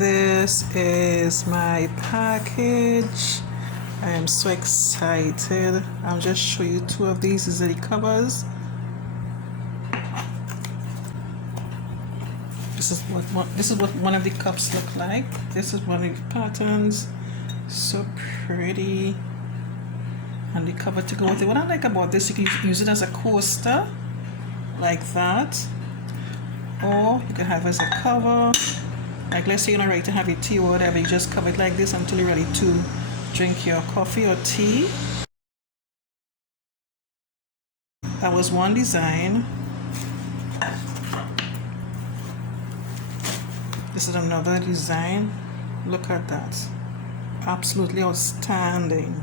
This is my package. I am so excited. I'll just show you two of these. These are the covers. This is what one of the cups look like. This is one of the patterns. So pretty. And the cover to go with it. What I like about this, you can use it as a coaster, like that, or you can have it as a cover. Like let's say you're not ready to have your tea or whatever, you just cover it like this until you're ready to drink your coffee or tea. That was one design. This is another design. Look at that. Absolutely outstanding.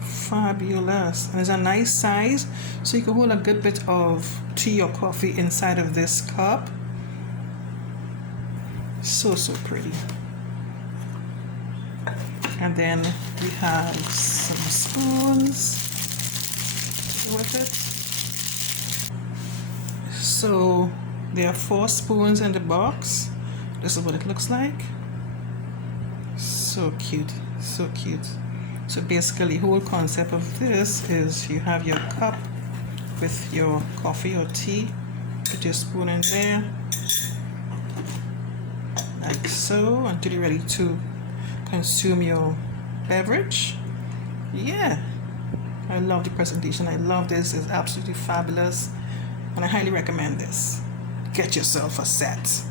Fabulous. And it's a nice size, so you can hold a good bit of tea or coffee inside of this cup. So pretty. And then we have some spoons with it. So there are 4 spoons in the box. This is what it looks like. So cute, so cute. So basically the whole concept of this is you have your cup with your coffee or tea, put your spoon in there, like so, until you're ready to consume your beverage. Yeah, I love the presentation. I love this. It's absolutely fabulous, and I highly recommend this. Get yourself a set.